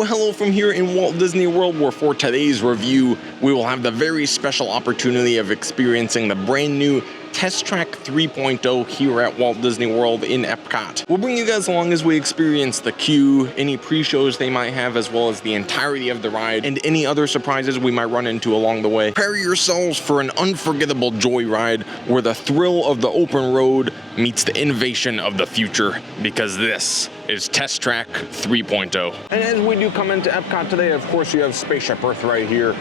Well, hello from here in Walt Disney World, where for today's review, we will have the very special opportunity of experiencing the brand new Test Track 3.0 here at Walt Disney World in EPCOT. We'll bring you guys along as we experience the queue, any pre-shows they might have, as well as the entirety of the ride, and any other surprises we might run into along the way. Prepare yourselves for an unforgettable joyride where the thrill of the open road meets the innovation of the future, because this is Test Track 3.0. And as we do come into EPCOT today, of course you have Spaceship Earth right here.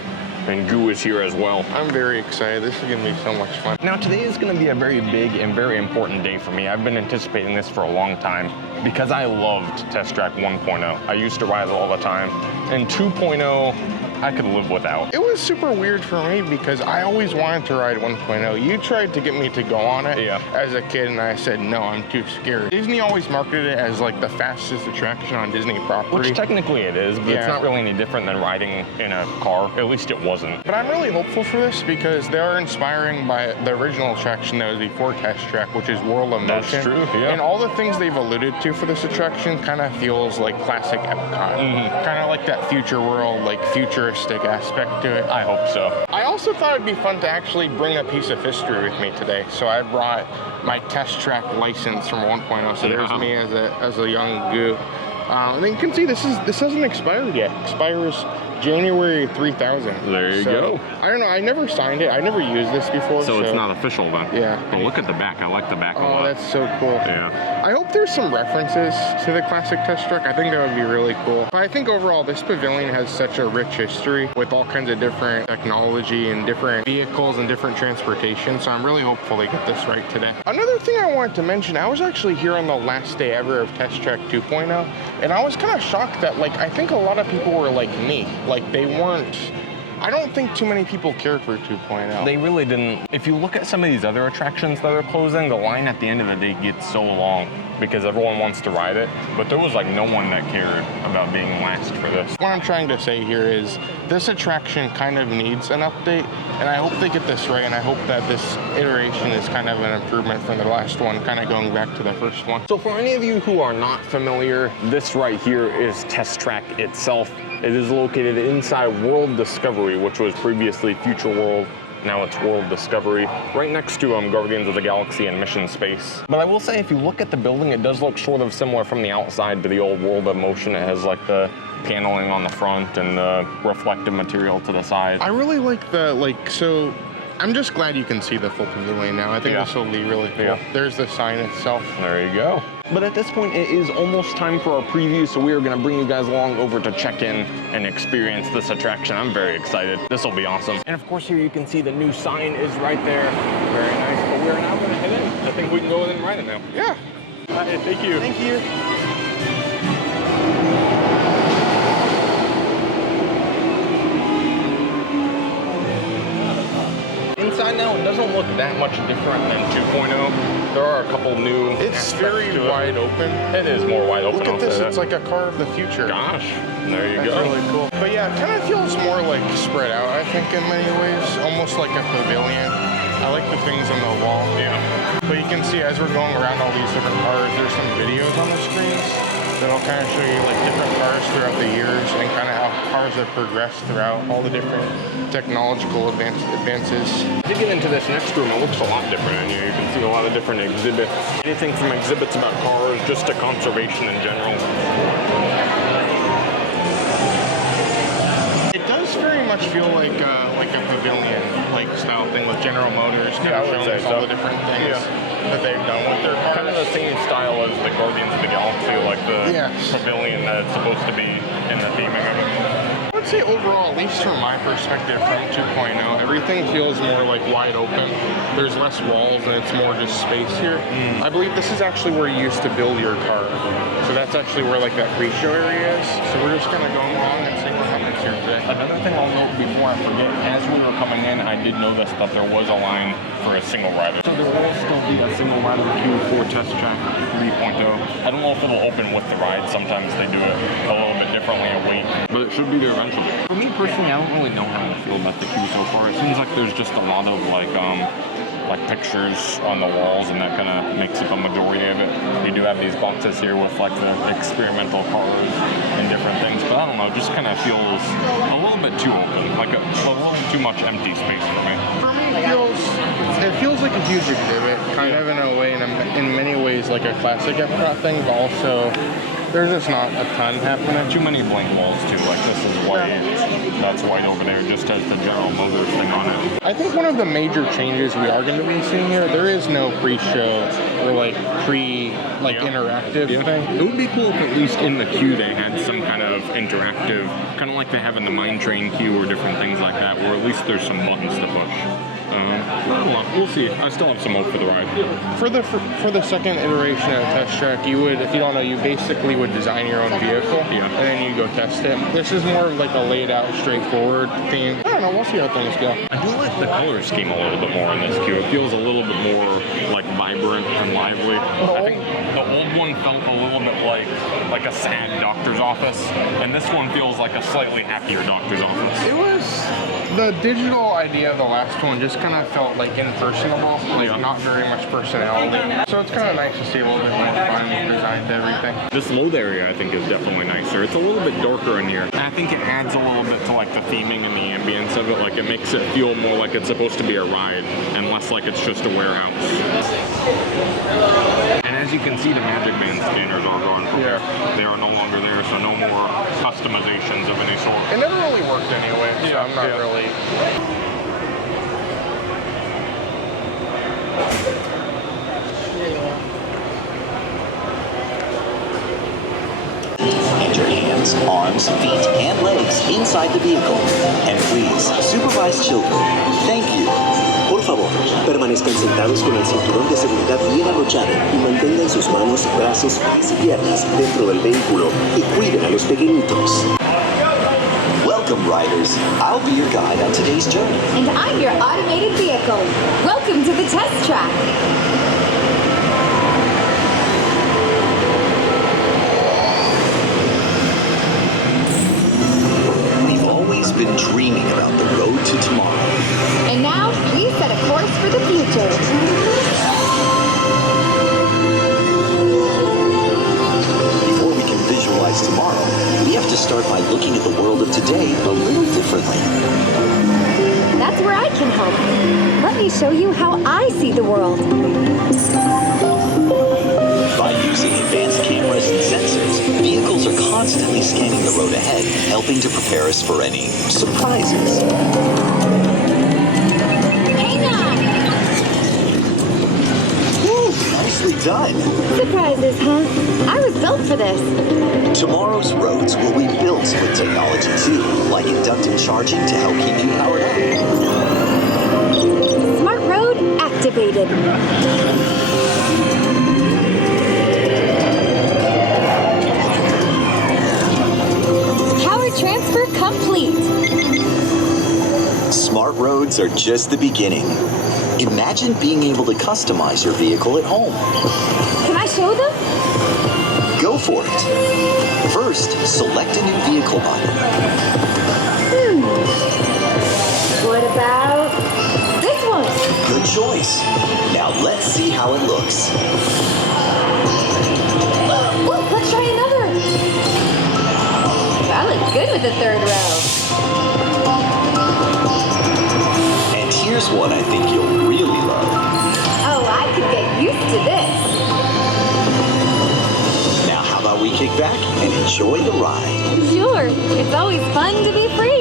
And Goo is here as well. I'm very excited. This is going to be so much fun. Now, today is going to be a very big and very important day for me. I've been anticipating this for a long time because I loved Test Track 1.0. I used to ride it all the time. And 2.0, I could live without. It was super weird for me because I always wanted to ride 1.0. You tried to get me to go on it as a kid, and I said, no, I'm too scared. Disney always marketed it as like the fastest attraction on Disney property. Which technically it is, but it's not really any different than riding in a car. At least it wasn't. But I'm really hopeful for this because they are inspiring by the original attraction that was before Test Track, which is World of Motion. That's true, yeah. And all the things they've alluded to for this attraction kind of feels like classic EPCOT. Kind of like that future world, like futuristic aspect to it. I hope so. I also thought it'd be fun to actually bring a piece of history with me today. So I brought my Test Track license from 1.0. So there's me as a young Goo. And then you can see this hasn't expired yet. Expires January 3000. There you go. I don't know. I never signed it. I never used this before. So it's not official then. Yeah. But look at the back. I like the back a lot. Oh, that's so cool. Yeah. I hope there's some references to the classic Test Track. I think that would be really cool. But I think overall, this pavilion has such a rich history with all kinds of different technology and different vehicles and different transportation. So I'm really hopeful they get this right today. Another thing I wanted to mention, I was actually here on the last day ever of Test Track 2.0, and I was kind of shocked that, like, I think a lot of people were like me. Like, they weren't, I don't think too many people cared for 2.0. They really didn't. If you look at some of these other attractions that are closing, the line at the end of the day gets so long because everyone wants to ride it. But there was like no one that cared about being last for this. What I'm trying to say here is this attraction kind of needs an update, and I hope they get this right, and I hope that this iteration is kind of an improvement from the last one, kind of going back to the first one. So for any of you who are not familiar, this right here is Test Track itself. It is located inside World Discovery, which was previously Future World. Now it's World Discovery, right next to Guardians of the Galaxy and Mission Space. But I will say, if you look at the building, it does look sort of similar from the outside to the old World of Motion. It has like the paneling on the front and the reflective material to the side. I really like the, so I'm just glad you can see the full pavilion now. I think this will be really cool. There's the sign itself. There you go. But at this point, it is almost time for our preview, so we are going to bring you guys along over to check in and experience this attraction. I'm very excited. This will be awesome. And of course, here you can see the new sign is right there. Very nice. But we're now going to head in. I think we can go in and ride it now. Yeah. Thank you. Thank you. Inside now, it doesn't look that much different than 2.0. There are a couple new. It's very wide open. It is more wide open. Look at this. It's like a car of the future. Gosh, there you go. That's really cool. But yeah, it kind of feels more like spread out, I think, in many ways. Almost like a pavilion. I like the things on the wall. Yeah. But you can see as we're going around all these different cars, there's some videos on the screens that'll kind of show you like different cars throughout the years and kind of how cars have progressed throughout all the different technological advances. To get into this next room, it looks a lot different in here. You can see a lot of different exhibits. Anything from exhibits about cars just to conservation in general. It does very much feel like a pavilion like style thing with General Motors kind of showing us all the different things that they've done with their cars. Kind of the same style as the Guardians of the Galaxy, like the pavilion that it's supposed to be in the theming of it. I would say overall, at least from my perspective from 2.0, everything feels more like wide open. There's less walls and it's more just space here. I believe this is actually where you used to build your car. So that's actually where like that pre-show area is. So we're just gonna go along and see what happens here today. Another thing I'll note before I forget, as we were coming in, I did notice that there was a line for a single rider. So there will still be a single rider queue for Test Track 3.0. I don't know if it'll open with the ride. Sometimes they do it a little bit differently and wait, but it should be there eventually. For me personally, I don't really know how I feel about the queue so far. It seems like there's just a lot of like like pictures on the walls, and that kind of makes up a majority of it. You do have these boxes here with like the experimental cars and different things, but I don't know, it just kind of feels a little bit too open, like a little too much empty space for me. For me, it feels like a huge exhibit, kind of in a way, in many ways like a classic Epcot thing, but also there's just not a ton happening. Too many blank walls too, like this is white, that's white over there, just has the General Motors thing on it. I think one of the major changes we are going to be seeing here, there is no pre-show or like interactive thing. It would be cool if at least in the queue they had some kind of interactive, kind of like they have in the Mine Train queue or different things like that, where at least there's some buttons to push. We'll see. I still have some hope for the ride. For the second iteration of Test Track, you would, if you don't know, you basically would design your own vehicle, and then you go test it. This is more of like a laid out, straightforward theme. I don't know. We'll see how things go. I do like the color scheme a little bit more in this queue. It feels a little bit more like vibrant and lively. I think the old one felt a little bit like a sad doctor's office, and this one feels like a slightly happier doctor's office. It was the digital idea of the last one just kind of felt like impersonable, not very much personality. So it's kind of nice to see a little bit more fun design to everything. This load area I think is definitely nicer. It's a little bit darker in here. And I think it adds a little bit to like the theming and the ambience of it. Like it makes it feel more like it's supposed to be a ride and less like it's just a warehouse. And as you can see, the Magic Band scanners are gone from here. They are no longer there, so no more customizations of any sort. It never really worked anyway, so I'm not really... And your hands, arms, feet, and legs inside the vehicle. And please, supervise children. Thank you. Por favor, permanezcan sentados con el cinturón de seguridad bien abrochado y mantengan sus manos, brazos, pies y piernas dentro del vehículo y cuiden a los pequeñitos. Welcome, riders. I'll be your guide on today's journey. And I'm your automated vehicle. Welcome to the test track. We've always been dreaming about the road to tomorrow. And now we set a course for the future. Before we can visualize tomorrow, we have to start by looking at the world of today a little differently. That's where I can help. Let me show you how I see the world. By using advanced cameras and sensors, vehicles are constantly scanning the road ahead, helping to prepare us for any surprises. Hang on! Woo, nicely done. Surprises, huh? I was built for this. Tomorrow's roads will be built with technology too, like inductive charging to help keep you powered up. Smart road activated. Power transfer complete. Smart roads are just the beginning. Imagine being able to customize your vehicle at home. Can I show them? Go for it. First, select a new vehicle model. What about this one? Good choice. Now let's see how it looks. Oh, let's try another. I look good with the third row. And here's one I think you'll really love. Oh, I could get used to this. Now how about we kick back and enjoy the ride? Sure, it's always fun to be free.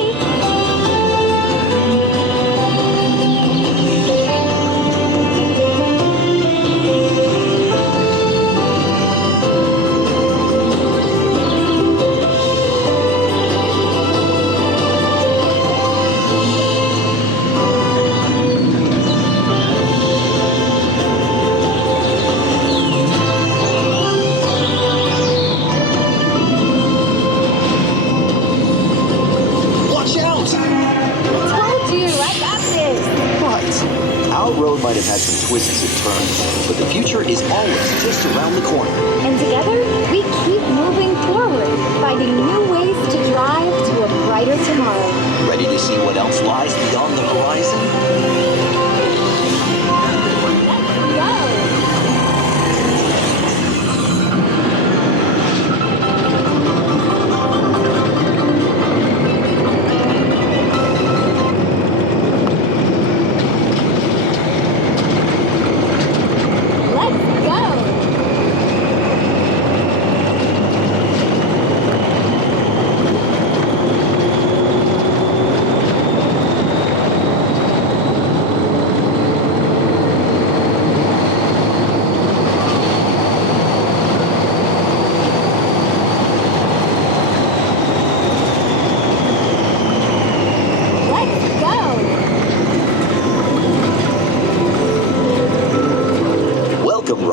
Might have had some twists and turns, but the future is always just around the corner. And together, we keep moving forward, finding new ways to drive to a brighter tomorrow. Ready to see what else lies beyond the horizon?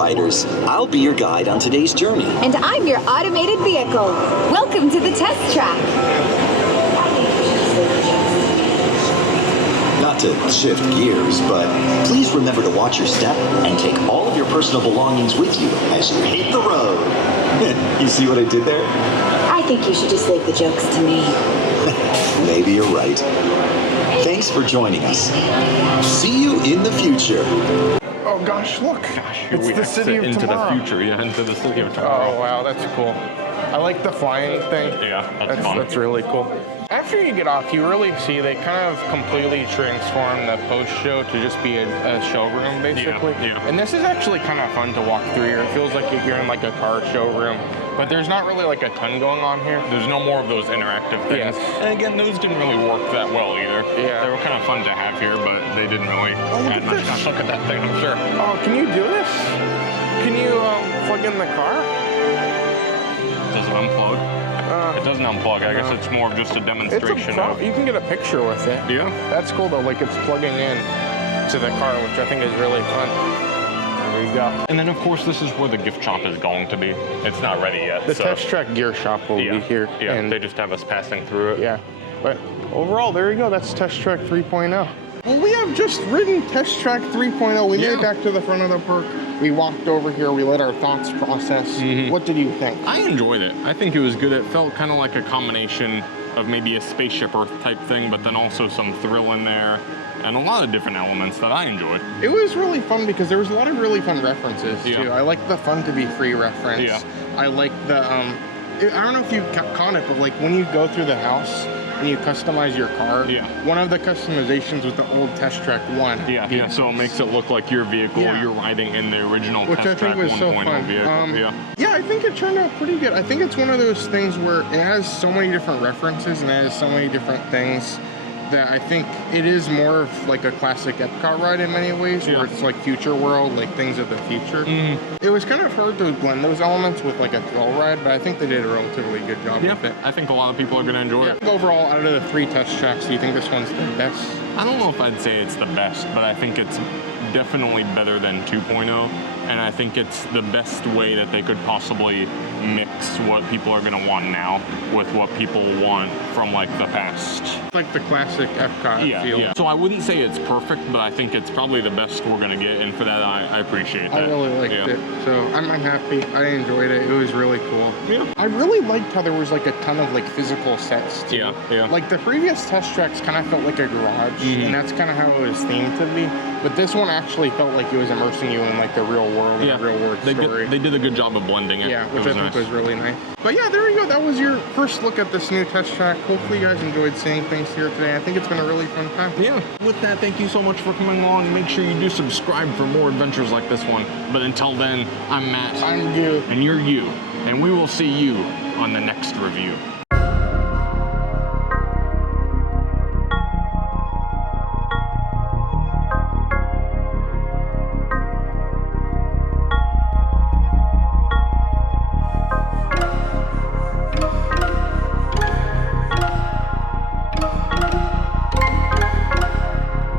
riders. I'll be your guide on today's journey. And I'm your automated vehicle. Welcome to the test track. Not to shift gears, but please remember to watch your step and take all of your personal belongings with you as you hit the road. You see what I did there? I think you should just leave the jokes to me. Maybe you're right. Thanks for joining us. See you in the future. Oh gosh, look. It's the city of into tomorrow. the future, yeah, into the city of tomorrow. Oh wow, that's cool. I like the flying thing. Yeah, that's fun. That's really cool. After you get off, you really see they kind of completely transform the post show to just be a showroom, basically. Yeah. And this is actually kind of fun to walk through here. It feels like you're in like a car showroom, but there's not really like a ton going on here. There's no more of those interactive things. Yes. And again, those didn't really work that well either. Yeah. They were kind of fun to have here, but they didn't really look add at much. this. Gosh, look at that thing, I'm sure. Oh, can you do this? Can you plug in the car? Does it unplug? It doesn't unplug. I guess it's more of just a demonstration of... You can get a picture with it. Yeah. That's cool though, like it's plugging in to the car, which I think is really fun. There we go. And then, of course, this is where the gift shop is going to be. It's not ready yet. The so. test track gear shop will be here. Yeah, and they just have us passing through it. yeah. But overall, there you go. That's Test Track 3.0. Well, we have just ridden Test Track 3.0. We made it back to the front of the park. We walked over here. We let our thoughts process. What did you think? I enjoyed it. I think it was good. It felt kind of like a combination of maybe a Spaceship Earth type thing, but then also some thrill in there and a lot of different elements that I enjoyed. It was really fun because there was a lot of really fun references Yeah. too. I like the fun to be free reference. Yeah. I like the I don't know if you caught it, but like when you go through the house and you customize your car, Yeah. one of the customizations was the old Test Track 1. Yeah, so it makes it look like your vehicle, Yeah. you're riding in the original Which I Test think Track was so 1.0 fun. vehicle. Yeah, I think it turned out pretty good. I think it's one of those things where it has so many different references and it has so many different things that I think it is more of like a classic EPCOT ride in many ways, Yeah. where it's like future world, like things of the future. It was kind of hard to blend those elements with like a thrill ride, but I think they did a relatively good job with it. I think a lot of people are going to enjoy it. Overall, out of the 3 test tracks, do you think this one's the best? I don't know if I'd say it's the best, but I think it's definitely better than 2.0, and I think it's the best way that they could possibly mix what people are going to want now with what people want from like the past. Like the classic EPCOT feel. Yeah. So I wouldn't say it's perfect, but I think it's probably the best we're going to get, and for that I appreciate that. I really liked it, so I'm happy. I enjoyed it. It was really cool. Yeah. I really liked how there was like a ton of like physical sets too. Yeah. Like the previous test tracks kind of felt like a garage, and that's kind of how it was themed to be. But this one actually felt like it was immersing you in like the real world and the real world story. They did a good job of blending it. Yeah, which It I think was really nice. But yeah, there you go. That was your first look at this new test track. Hopefully you guys enjoyed seeing things here today. I think it's been a really fun time. Yeah. With that, thank you so much for coming along. Make sure you do subscribe for more adventures like this one. But until then, I'm Matt. I'm you. And you're you. And we will see you on the next review.